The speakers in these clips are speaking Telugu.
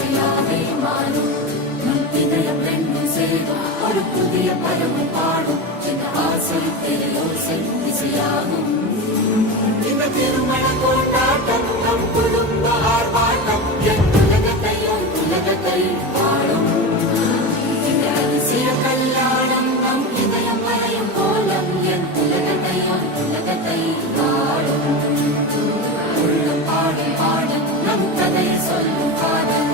இசையாவே மாறும் நம் இதயம் ரெண்டும் சேரும் ஒரு புதிய பரவு பாடும் இந்த ஆசை பேரோசை இசையாகும் இந்த திருமண கொண்டாட்டம் நம் குடும்ப ஆர்ப்பாட்டம் என் உலகத்தை பாடும் இந்த அதிசய கல்யாணம் நம் இதயம் மறையும் கோலம் என் உலகத்தை பாடும் உள்ள பாடும் பாடும் நம் கதையை சொல்லும் காதல்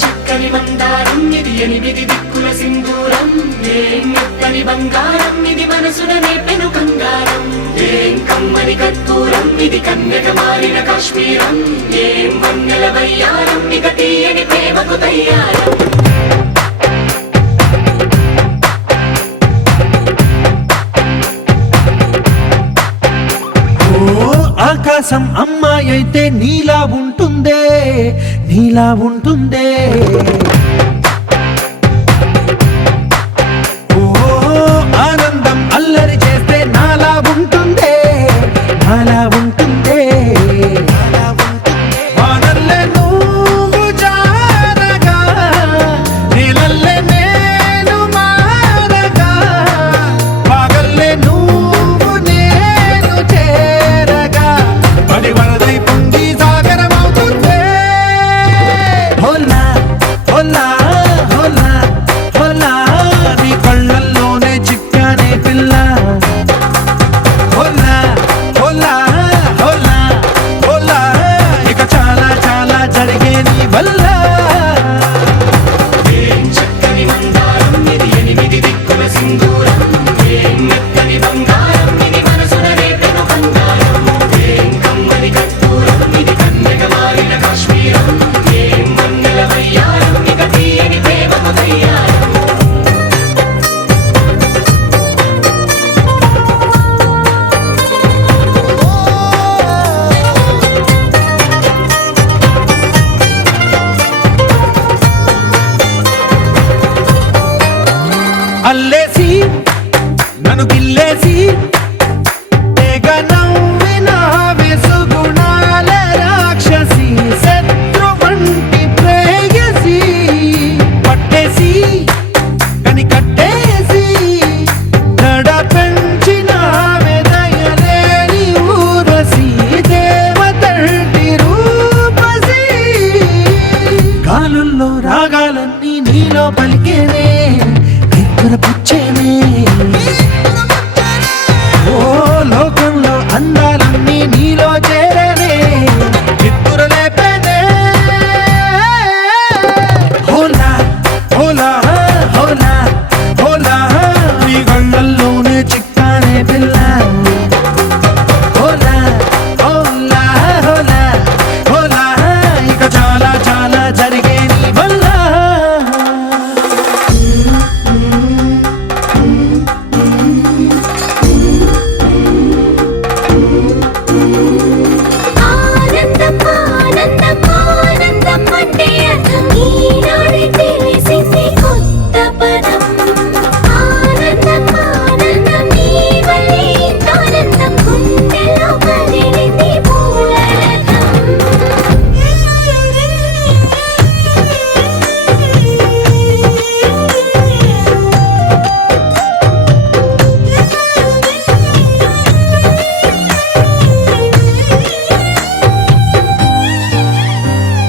చక్కని బంగారం ఇది ఎనిమిది దిక్కుల సింధూరం ఏం మెత్తని బంగారం ఇది మనసున నేపెను కంగారం ఏం కమ్మని కర్పూరం ఇది కన్యక మారిన కాశ్మీరం ఏం వన్నెల వయ్యారం ఇక తీయని ప్రేమకు తయ్యారం ఆకాశం అమ్మాయి అయితే నీలా ఉంటుందే ఓ ఆనందం అల్లరి చేస్తే నాలా ఉంటుందే వానల్లే నువ్వు జారగా నీలల్లే నేను మారగా పగల్లే నువ్వు నేను చేరగా పడి వరదై పొంగి సాగరమవుతుందే హోలా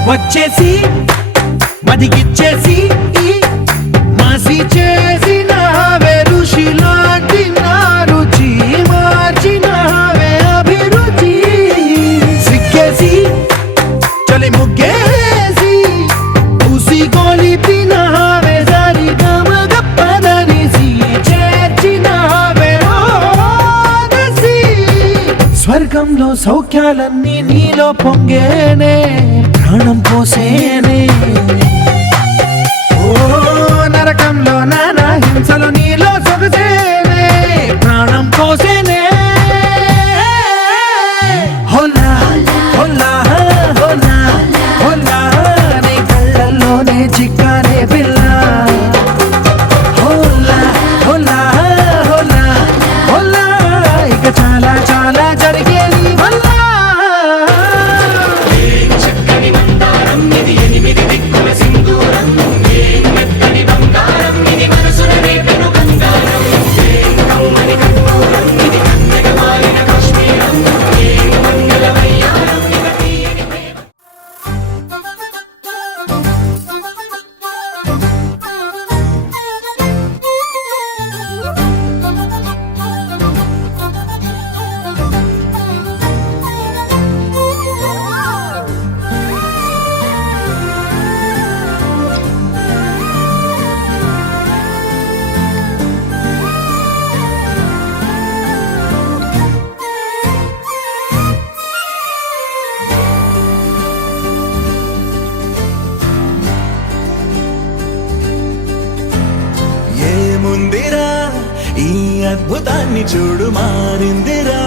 వచ్చేసి మదిగిచ్చేసి మాసి చేసిన ఋషిలాంటి నా రుచి మార్చినవే అభిరుచి సిక్కేసి చలి ముగ్గేసి ఉసి గొలిపినవే సరి గమ గప్పదనిసి చేర్చినవే ఓదసి స్వర్గంలో సౌఖ్యాలన్నీ నీలో పొంగేనే ప్రాణం పోసేనే ఓ నరకంలో నానా హింసలు నీలో సొగసేనే ప్రాణం పోసేనే హోలా హోలా హోలా హోలా నీ కళ్ళల్లోనే చిక్కారే పిల్ల హోలా హోలా హోలా హోలా ఇక చాలా చాలా జరిగేది వల్ల చక్కని మందారం ఇది ఎనిమిది దిక్కుల సింధూరం ఏం మెత్తని బంగారం ఇది మనసున రేపెను కంగారం ఏం కమ్మని కర్పూరం ఇది కన్నెగ మారిన కాశ్మీరం ఏం మంగళ వయ్యారం ఇక తీయని ప్రేమ ఏముందిరా ఈ అద్భుతాన్ని చూడు మారిందిరా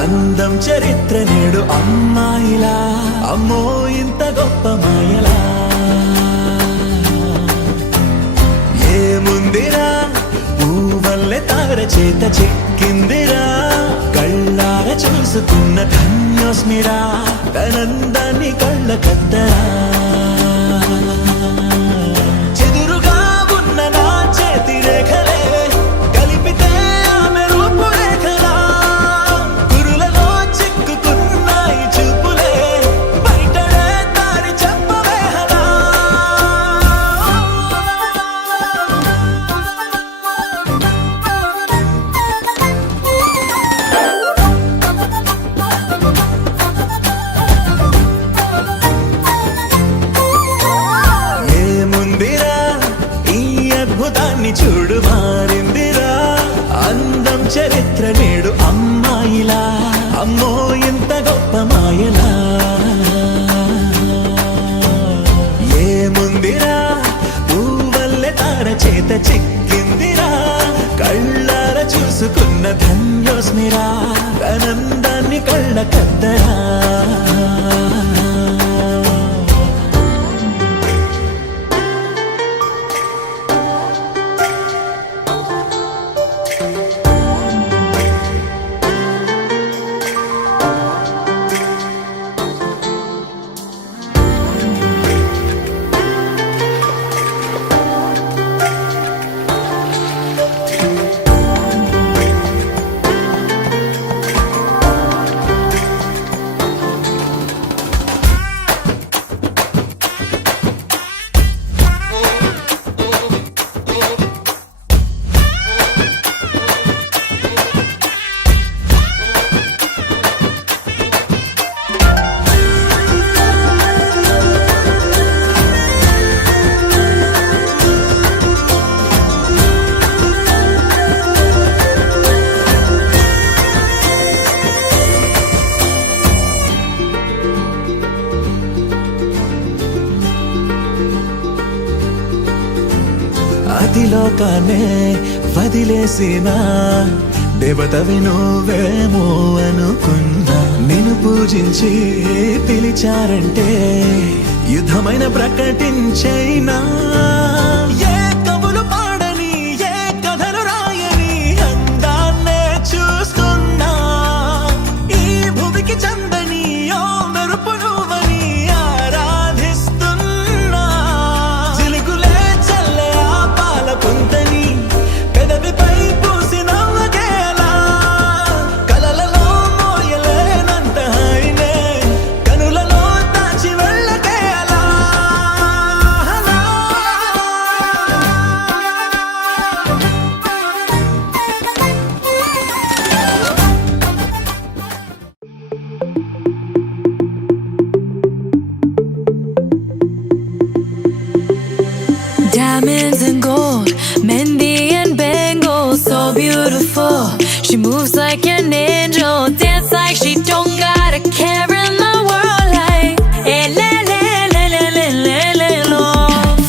అందం చరిత్ర నేడు అమ్మాయిలా అమ్మో ఇంత గొప్ప మాయలా ఏముందిరా పువ్వల్లె తార చేత చెక్కిందిరా కళ్ళార చూసుకున్న ధన్యోస్మిరా తనందాన్ని కళ్ళ కద్దరా చెదురుగా ఉన్న నా చేతి రేఖలే కలిపితే ఆమె రూపురేఖలా కురులలో చిక్కుకున్నాయి చూపులే బయటనే దారి చెప్పవేహలా ఏముందిరా ఈ అద్భుతాన్ని చూడు మారిందిరా అందం చరిత్ర నేడు అమ్మాయిలా అమ్మో ఇంత గొప్ప మాయలా ఏముందిరా పువ్వల్లె తార చేత చిక్కిందిరా కళ్ళార చూసుకున్న ధన్యోస్మిరా ఆనందాన్ని కళ్ళ కద్దరా అతిలోకానే వదిలేసిన దేవతవి నువ్వేమో అనుకున్నా నిన్ను పూజించి పిలిచారంటే యుద్ధమైన ప్రకటించైనా ఏ కవులు పాడని ఏ కథలు రాయని అందాన్నే చూస్తున్నా ఈ భూమికి చందని ఓ మెరుపు నువ్వని ఆరాధిస్తున్నా చిలుకులే చల్లే ఆ పాల పుంతని పెదవిపై పూసి నవ్వకేలా కలలలో మోయలేనంత హాయినే కనులలో దాచి వెళ్ళకేలా diamonds and gold, Mendi and bangles, so beautiful. She moves like an angel, dance like she don't got a care in the world. Like eh, le, le, le, le, le, le, le, lo.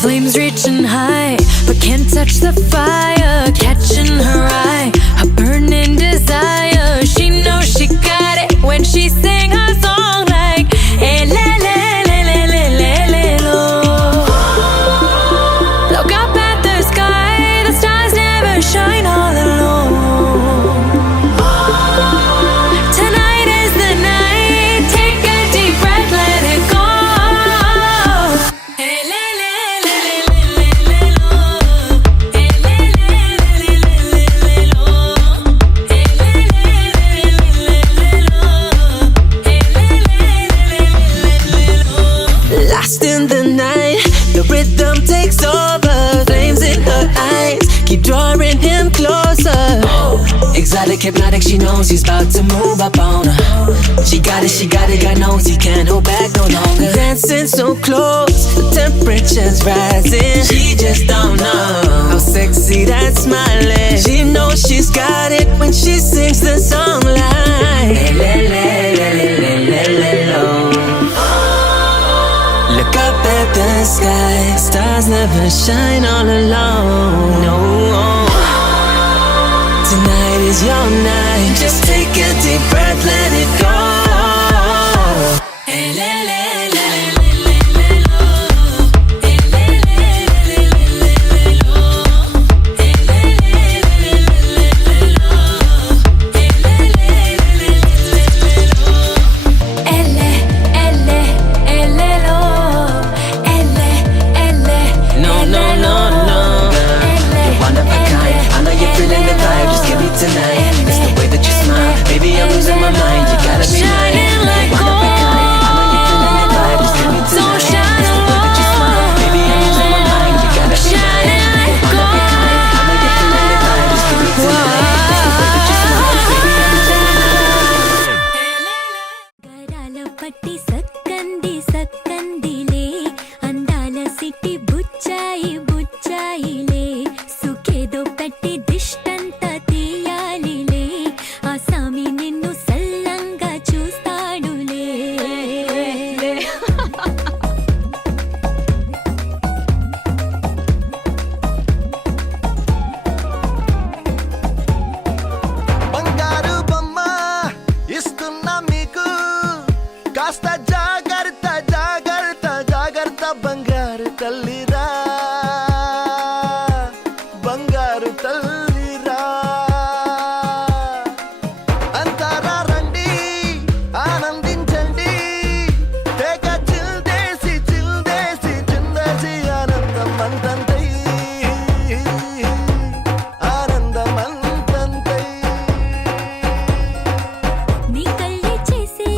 Flames reaching high, but can't touch the fire, catching her eye, a burning desire. She knows she got it when she sing her song like eh, le, le, le, le, le, le, le, lo. Look up at the sky, the stars never shine all alone. Tonight is the night, take a deep breath, let it go. Hey, le, le, le, le, le, le, lo. Hey, le, le, le, le, le, le, lo. Hey, le, le, le, le, le, lo. Hey, le, le, le, le, le, lo. Lost in the night, the rhythm takes over. Flames in her eyes keep drawing him closer. Exotic, hypnotic, she knows he's about to move up on her. She got it, God knows he can't hold back no longer. Dancing so close, the temperature's rising. She just don't know how sexy that smile is. She knows she's got it when she sings the song like le, le, le, le, le, le, le, lo. Look up at the sky, stars never shine all alone. No, tonight is your night. Just take a deep breath, let it go. Hey, le, le, le, le, le, le, lo. Hey, le, le, le, le, le, le, lo. Hey, le, le, le, le, le, lo. Hey, le, le, le, le, le, lo. Elle, elle, lo. Elle, No, no, no, no. You're one of a kind. I know you're feeling the vibe. Just give me tonight. It's the way that you smile, baby. I'm losing my mind. You gotta be mine. shining like You're one of a kind. I know you're feeling the vibe. Just give me So tonight. shine It's the way that you smile, baby. I'm losing my mind. You gotta be shining mine. like One of a kind. I know you're feeling the vibe. Just give me tonight. It's the way that you smile, baby. I'm losing my mind. గరాల పట్టి సక్కంది సక్కందిలే అందాల సిట్టి బుచ్చాయి బుచ్చాయిలే సుఖేదో పెట్టి దిష్టంత తీయాలిలే ఆ సామి నిన్ను సల్లంగా చూస్తాడులే బంగారు బొమ్మ ఇస్తున్నా మీకు కాస్త జాగ్రత్త జాగ్రత్త జాగ్రత్త బంగారు తల్లిరా బంగారు తల్లిరా అంతారా రండి ఆనందించండి తెగ చిల్దేసి చిల్దేసి చిందేసి ఆనందం అంతంతై ఆనందం అంతంతై నీ కళ్ళే చేసే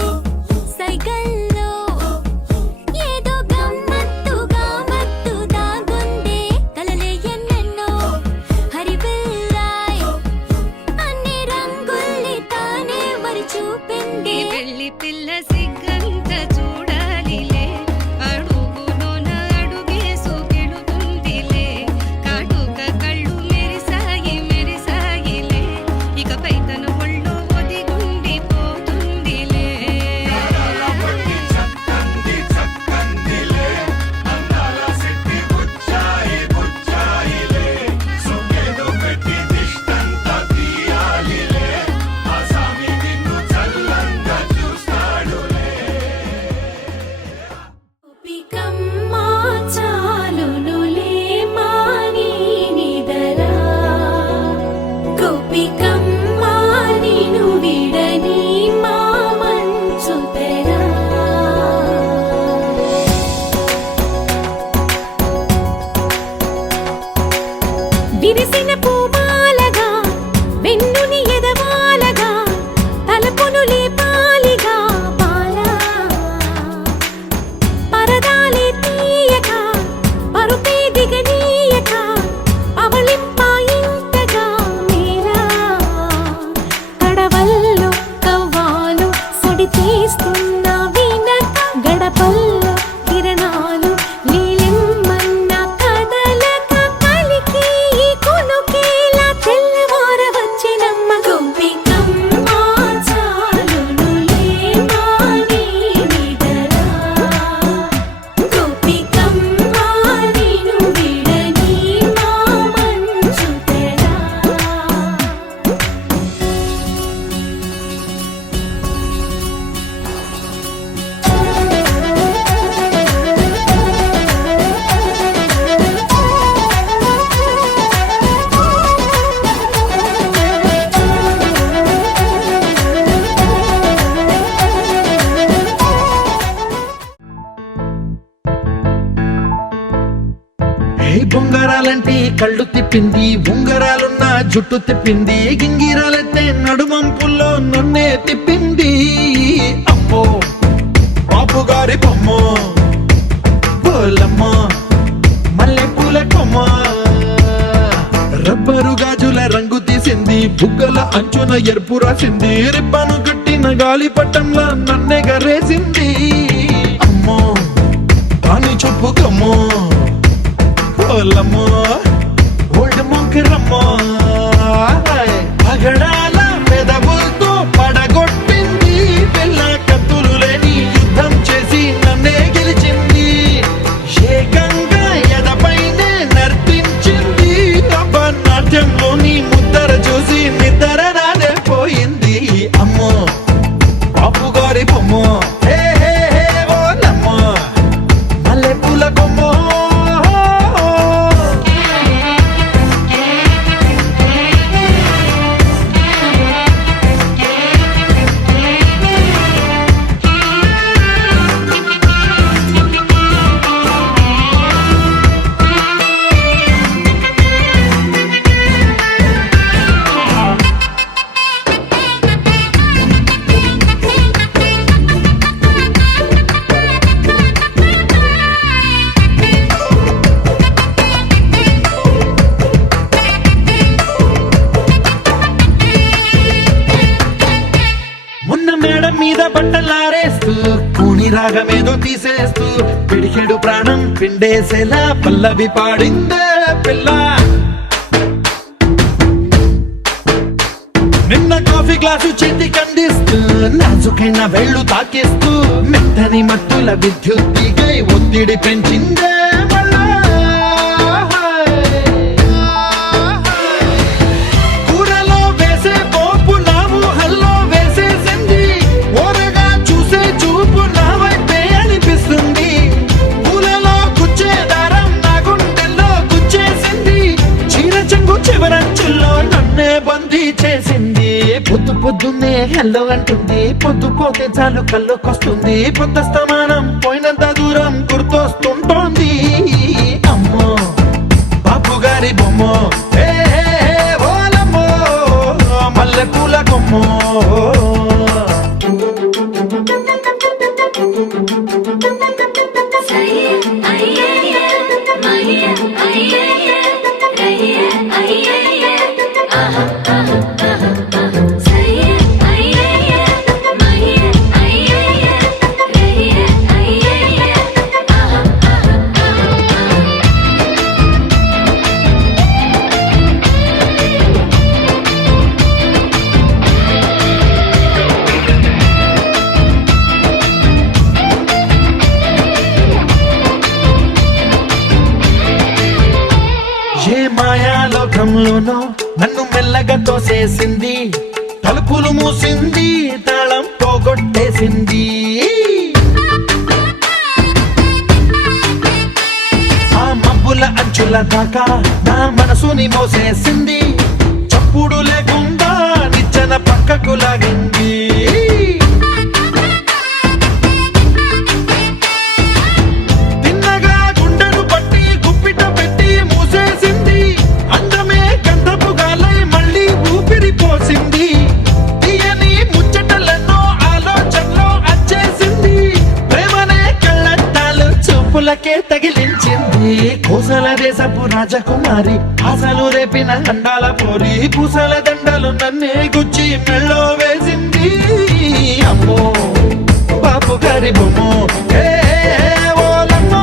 సైగల్లో ఏదో గమ్మత్తుగా మత్తు దాగుందే కలలే ఎన్నెన్నో హరివిల్లాయ్ అన్ని రంగుల్ని తానే మరి చూపింది పెళ్లి పిల్ల సిగ్గంత చూడాలిలే అడుగులోన అడుగేసు గెలుతుందిలే కాటుక కళ్ళు మెరిసాయి మెరిసాయిలే ఇకపై తన ఒళ్ళో ఒదిగుండిపోతుందిలే ఉంగరాలంటే కళ్ళు తిప్పింది, ఉంగరాలున్న జుట్టు తిప్పింది, గింగిరాలెత్తే నడుమంపుల్లో నన్నే తిప్పింది. అమ్మో బాపు గారి బొమ్మ, బోలమ్మ మల్లె పూల కొమ్మ, రబ్బరు గాజుల రంగు తీసింది, బుగ్గల అంచున ఎరుపు రాసింది, రిబ్బను కట్టిన గాలి పట్టంలా నన్నే గరేసింది. అమ్మో దాని చెప్పు కమ్మో, బోలమ్మో ఓల్డ్ మొంకిరమ్మో, పగడాల పెదవులతో పడగొట్టింది, పిల్ల కత్తులు లేని యుద్ధం చేసి నన్నే గెలిచింది, ఏకంగా ఎదపైనే నర్తించింది, నాట్యంలోని ముద్దర చూసి నిద్ర నానే పోయింది. అమ్మో బాపు గారి బొమ్మ, హే హే హే ఓలమ్మ మల్లె పూల కొమ్మ. మొన్న మేడం మీద బట్టలారేస్తూ కూని రాగమేదో తీసేస్తూ పిడికెడు ప్రాణం పిండేసేలా పల్లవి పాడిందే పిల్ల. నిన్న కాఫీ గ్లాసు చేతి కందిస్తూ నాజుకైన వెళ్ళు తాకేస్తూ మెత్తని మత్తుల విద్యుత్తిగై ఒత్తిడి పెంచిందే మళ్ళా. కూరలో వేసే పోపు నా ఊహల్లో వేసేసింది, ఓరగా చూసే చూపు నా వైపే అనిపిస్తుంది, పూలలో గుచ్చే దారం నా గుండెల్లో గుచ్చేసింది, చీర చెంగు చివరంచుల్లో నన్నే బందీ చేసింది. పొద్దు పొద్దున్నే హెల్లో అంటుంది, పొద్దు పోతే చాలు కళ్ళొకొస్తుంది, పొద్దస్తమానం పోయినంత దూరం గుర్తొస్తుంటోంది. అమ్మో బాపు గారి బొమ్మ, హే హే హే ఓలమ్మో మల్లె పూల కొమ్మ. ఏ మాయాలోకంలోనో నన్ను మెల్లగా తోసేసింది, తలుపులు మూసింది, తాళం పోగొట్టేసింది, ఆ మబ్బుల అంచుల దాకా నా మనసుని మోసేసింది, చప్పుడు లేకుండా నిచ్చెన పక్కకు లాగింది. తిన్నగా గుండెను పట్టి గుప్పిట పెట్టి మూసేసింది, అందమే గంధపు గాలై మళ్ళీ ఊపిరి పోసింది, తీయని ముచ్చటలెన్నో ఆలోచనలో అచ్చేసింది, ప్రేమనే కళ్ళట్టాలు చూపులకే తగిలించింది, కోసల దేశపు రాజకుమారి ఆశలు రేపిన అండాల పోరి, పూసల దండలు నన్నే గుచ్చి మెళ్ళో వేసింది. అమ్మో బాపు గారి బొమ్మ, హే హే ఓలమ్మో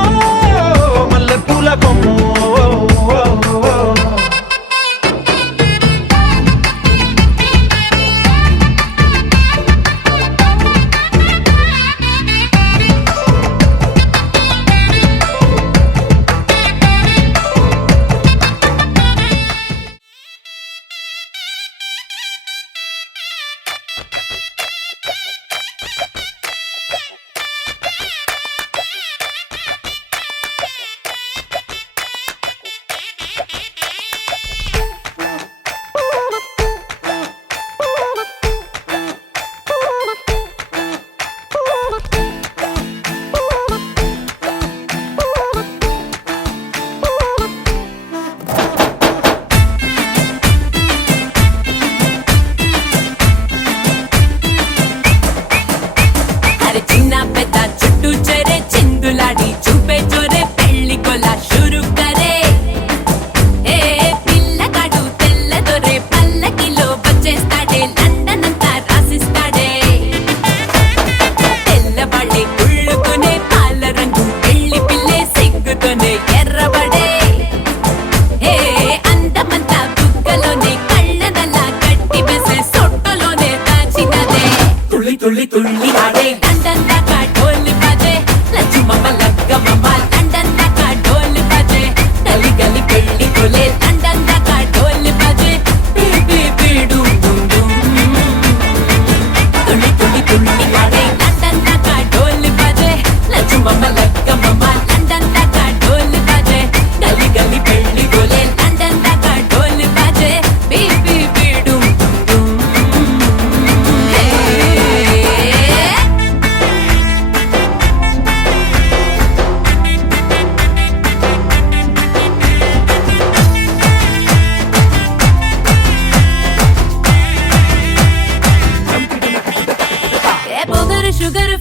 మల్లె పూల కొమ్మ.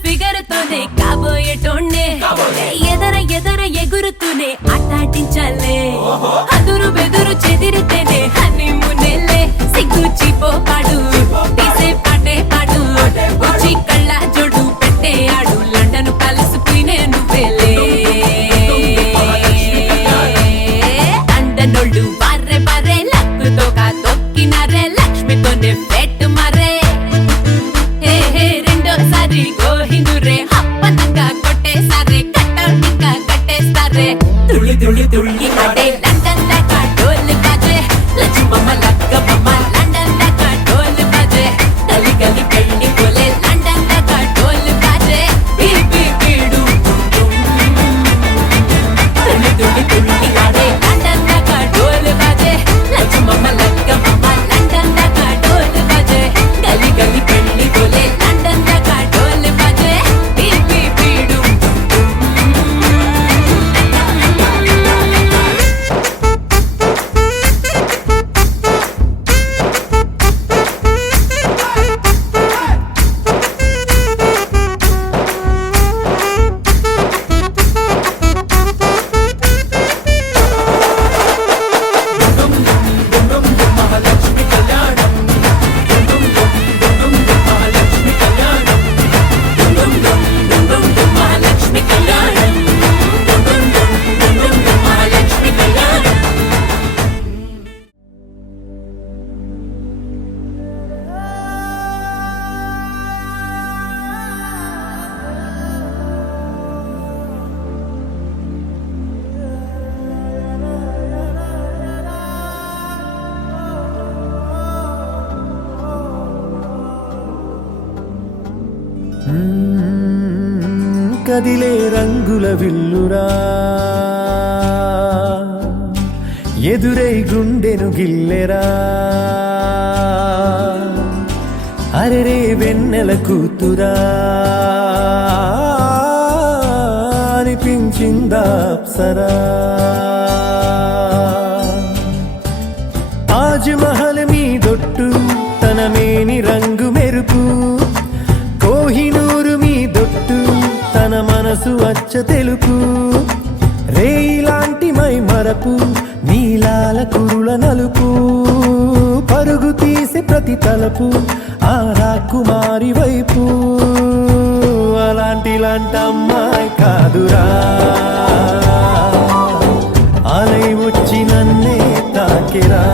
ఫిగర్ తోనే కాబోయేటోన్నే ఎదర ఎదర ఎగురుతూనే ఆటాటించాలే అదురు బెదురు చెదిరితేనే హనీమూనేలే సిగ్గు చీపో పాడు తీసే పాటే పాడు వచ్చి కళ్ళ జోడు పెట్టే ఆడు లండన్ ప్యాలెస్ పోయినే నువ్వేలే అండనోళ్ళు బార్రే బార్రే లక్కుతో తొక్కినారే లక్ష్మితోనే పెట్టు మరే రెండోసారి గోహిందురే అప్పనంగా కొట్టేసారే కట్అవుట్ ఇంకా కట్టేస్తారే తుళ్ళి తుళ్ళి తుళ్ళి ఆడే లండన్ దాకా డోలు బాజే లక్ష్మమ్మ లక్కమ్మ లండన్ దాకా డోలు బాజే గలి గలి పెళ్లి పోలే లండన్ దాకా డోలు బాజే బీబీ బీడు తుళ్ళి తుళ్ళి తుళ్ళి ఆడే లండన్ దాకా డోలు బాజే లక్ష్మమ్మ లక్కమ్మ లండన్ దాకా డోలు బాజే గలి గలి పెళ్లి పోలే లండన్ దాకా డోలు బాజే బీబీ బీడు మహాలక్ష్మి కళ్యాణం మహాలక్ష్మి కళ్యాణం కదిలే రంగుల విల్లురా ఎదురై గుండెను గిల్లెరా అరెరే వెన్నెల కూతురా అనిపించిందా అప్సరా తాజ్ మహల్ మీదొట్టు తన మేని రంగు మెరుపు కోహినూరు మీదొట్టు తన మనసు అచ్చ తెలుపు రేయిలాంటి మై మరపు నీలాల కురుల నలుపు పరుగు తీసి ప్రతి తలపు ఆ రాకుమారి వైపు అలాంటి అమ్మాయి కాదురా అలై వచ్చి నన్నే తాకిరా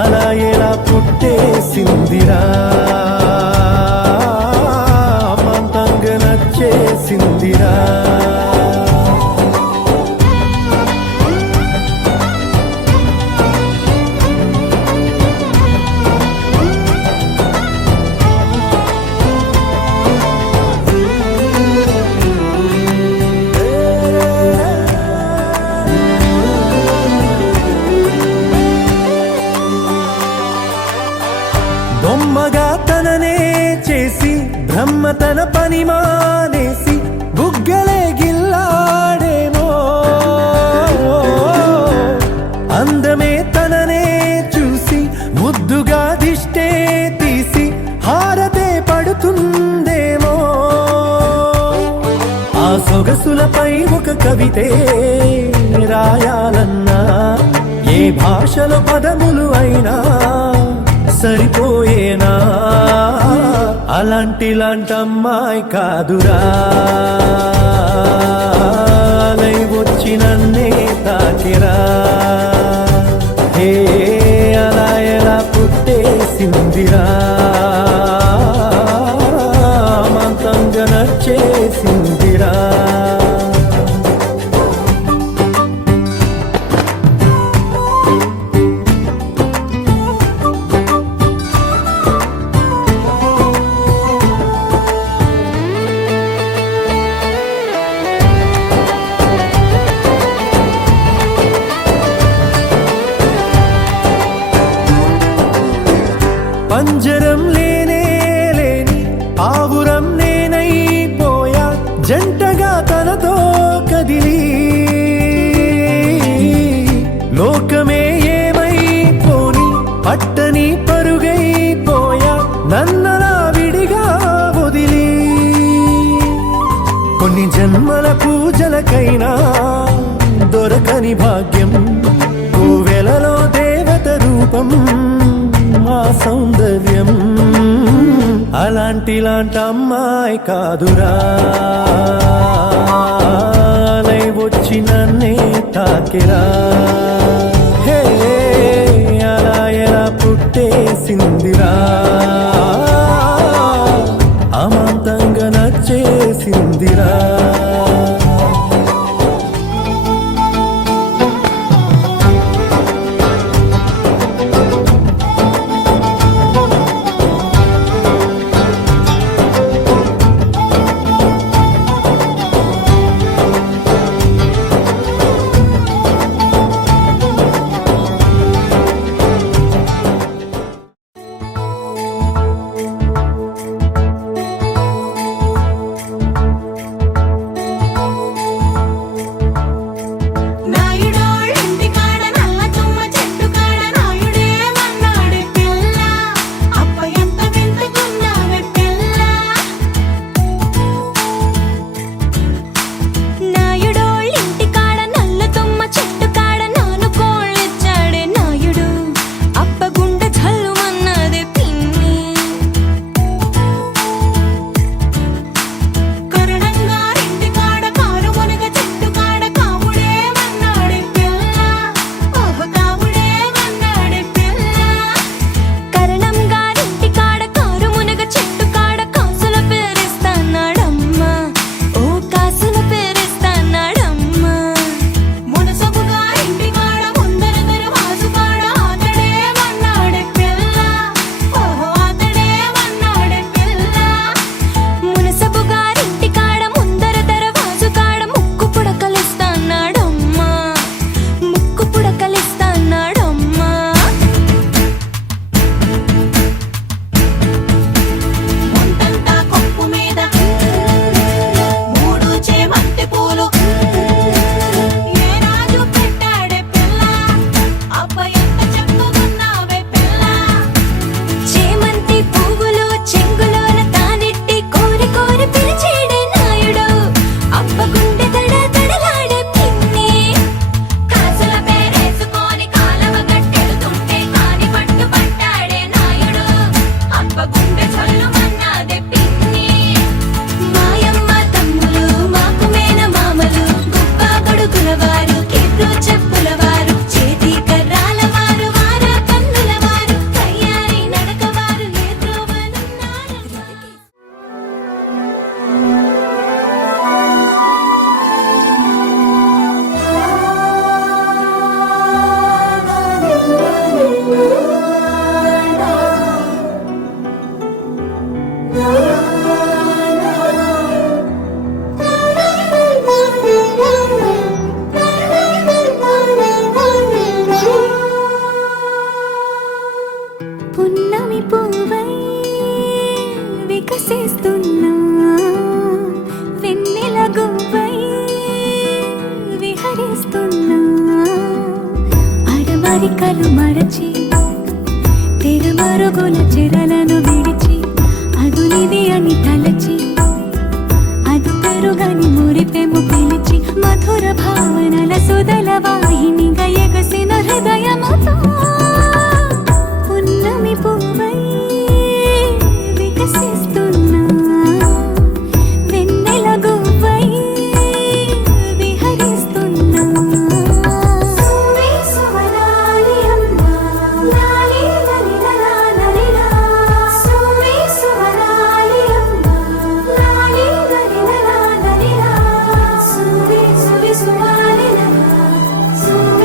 అలా ఎలా పుట్టేసిందిరా మంతంగా నచ్చేసిందిరా బొమ్మగా తననే చేసి బ్రహ్మ తన పని మానేసి బుగ్గలే గిల్లాడేమో అందమే తననే చూసి ముద్దుగా దిష్టే తీసి హారతే పడుతుందేమో ఆ సొగసులపై ఒక కవితే రాయాలన్నా ఏ భాషలో పదములు అయినా సరిపోయేనా అలాంటి అమ్మాయి కాదురా అలై వచ్చి నన్నే తాకిరా హే అలా ఎలా పుట్టేసిందిరా మంతంగా నచ్చేసిందిరా పంజరం ఎన్ని జన్మల పూజలకైనా దొరకని భాగ్యం కోవెలలో దేవత రూపం మా సౌందర్యం అలాంటి అమ్మాయి కాదురా అలై వచ్చి నన్నే తాకిరా హే అలా ఎలా పుట్టేసిందిరా అమాంతంగా నచ్చేసిందిరా కోరికలు మరచి తెరమరుగుల చెరలను విడిచి అదునిది అని తలచి అదు పెరుగని మురిపెము పిలిచి మధుర భావనల సుదల వాహినిగా ఎగసిన హృదయముతో పున్నమి పువ్వై వికసిస్తున్నా వెన్నెల గువ్వై విహరిస్తున్నా సువి సువనాలి అమ్మా లాలి లలిలా లలిలా సువి సువనాలి అమ్మా లాలి లలిలా లలిలా సువి సువి సువాలి లలిలా సువి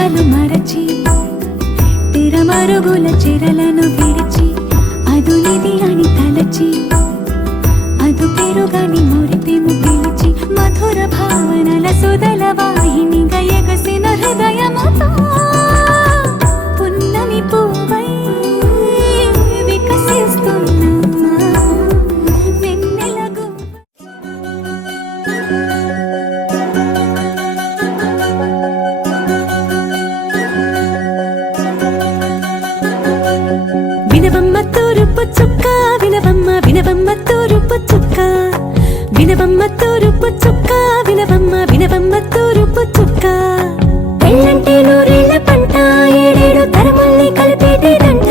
చుక్కలు మరచి తిరమరుగుల చెరలను విడిచి అదునిది అని తలచి అదు పెరుగని మురిపెము పిలిచి మధుర భావనల సుదల వాహినిగా ఎగసిన హృదయముతో పున్నమి పూవై వికసిస్తున్నా వెన్నెలగు వినవమ్మ తూరుపు చుక్క వినవమ్మ వినవమ్మ తూరుపు చుక్క వినవమ్మ తూరుపు చుక్క వినవమ్మ వినవమ్మ తూరుపు చుక్క పెళ్ళంటే నూరేళ్ల పంట ఏడేడు తరముల్ని కలిపేటేదంట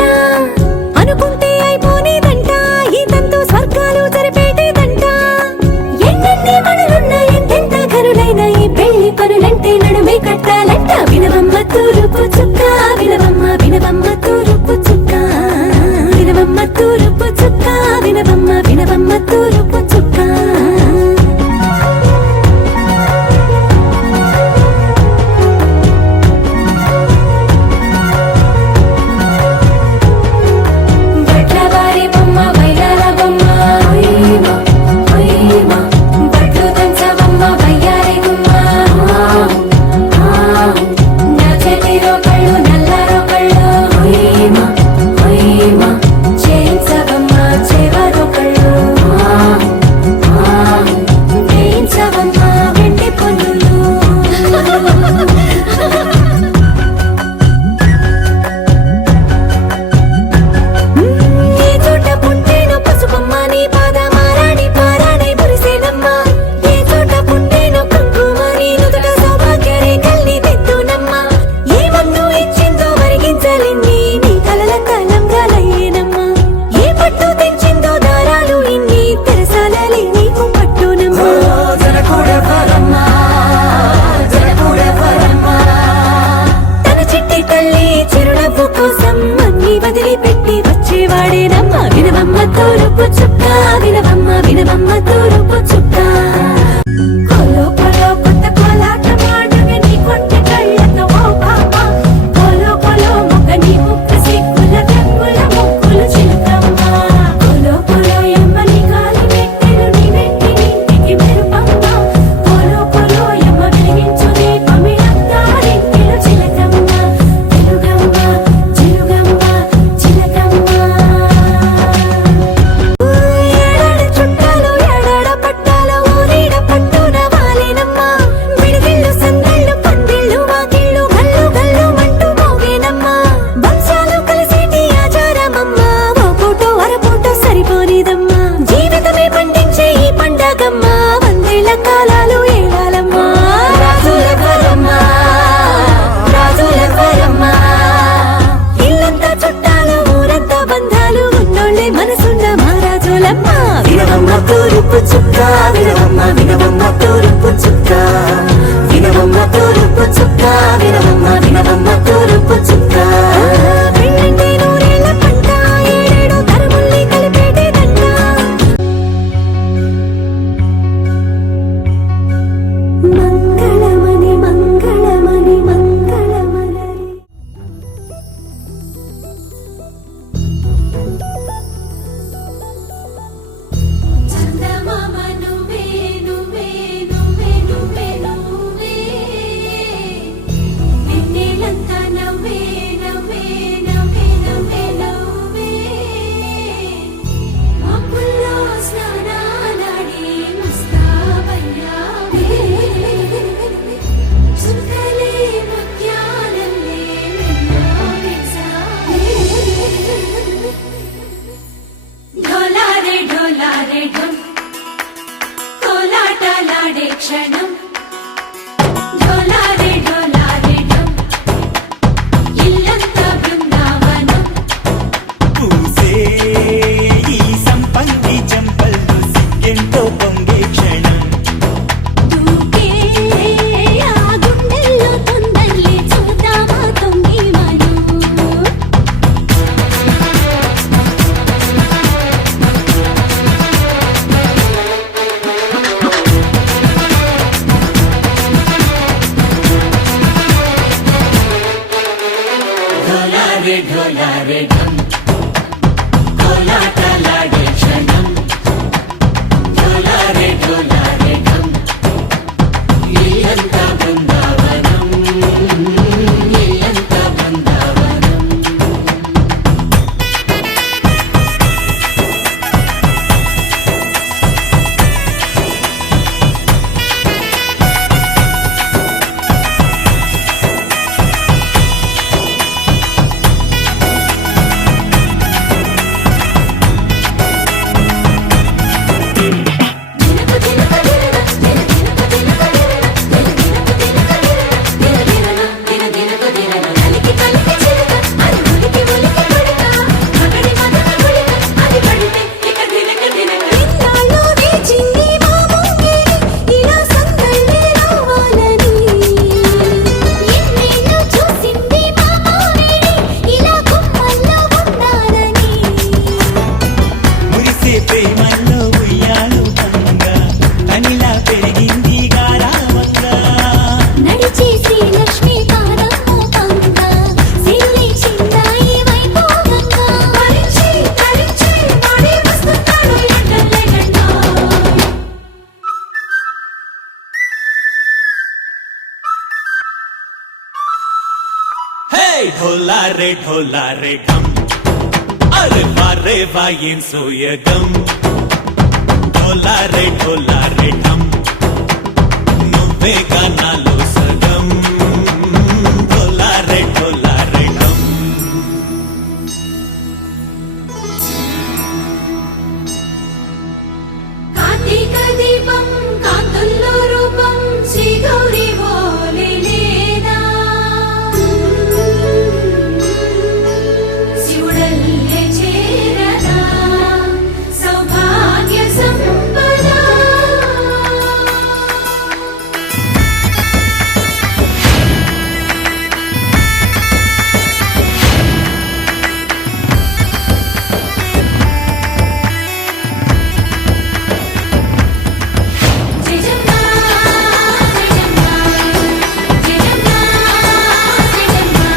అనుకుంటే అయిపోనేదంట ఈ తంతు స్వర్గాలు జరిపేటేదంట ఎన్నెన్ని పనులున్న ఎంతెంత ఘనులైన ఈ పెళ్లి పనులంటే నడుమే కట్టాలంట వినవమ్మ తూరుపు చుక్క వినవమ్మ వినవమ్మ తూరుపు చుక్క వినవమ్మ తూరుపు చుక్క వినవమ్మ వినవమ్మ తూరుపు చుక్క బట్లవారి బొమ్మ వైరాల బొమ్మ బట్లు దంచవమ్మ వయ్యారి గుమ్మ నా చేతిలో కళ్ళు ఢోలారే ఢం కోలాటలాడే క్షణం ఢోలారే ఢోలారే ఢం ఇల్లంతా బృందావనం ఇల్లంతా బృందావనం ఇన్నాళ్ళు వేచింది మా ముంగిలి ఇలా సందళ్ళే రావాలని ఎన్నేళ్ళు చూసింది మా మావేడి ఇలా గుమ్మల్లో ఉండాలని మురిసే ప్రేమల్లో ఉయ్యాలు పంగా కనిలా పెరిగింది గారావంగా నడిచే శ్రీలక్ష్మి పాదము పంగా సిరి చిందాయి వైభోగంగా వరించి తరించి వాడే వస్తున్నాడు ఎండలే గంట హే ఢోలారే ఢం అరే వారే వాయేం సోయగం ఢోలారే ఢం నువ్వే గానాలో సగం ఢోలారే ఢం కార్తీక దీపం కాంతుల్లో రూపం శ్రీ గౌరీ ఓలే లేదా శివుడల్లే చేరదా సౌభాగ్య సంపద జయజమ్మా జయజమ్మా జయజమ్మా జయజమ్మా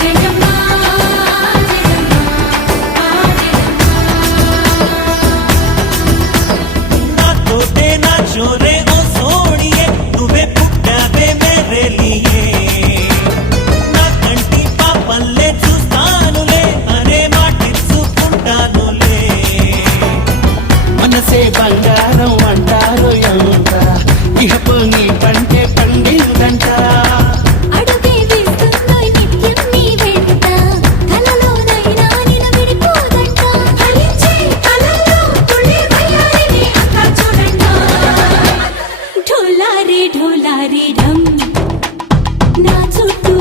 జయజమ్మా నాతోటే నా చోరే ఓ సోడియే నువ్వే పుట్టావే మేరే లియే నా కంటి పాపల్లే చూస్తానులే అనే మాటిచ్చుకుంటానులే మనసే బంగారం అంటారు ఎంత ఇహపు నీ పంటే పండిందంట అడుగే వేస్తుందోయ్ నిత్యం నీ వెంట కలలోనైనా నిన్ను విడిపోదంట ఫలించే కలల్లో తుళ్ళే వయ్యారిని అంతా చూడంట ఢోలారే ఢం నా చుట్టూ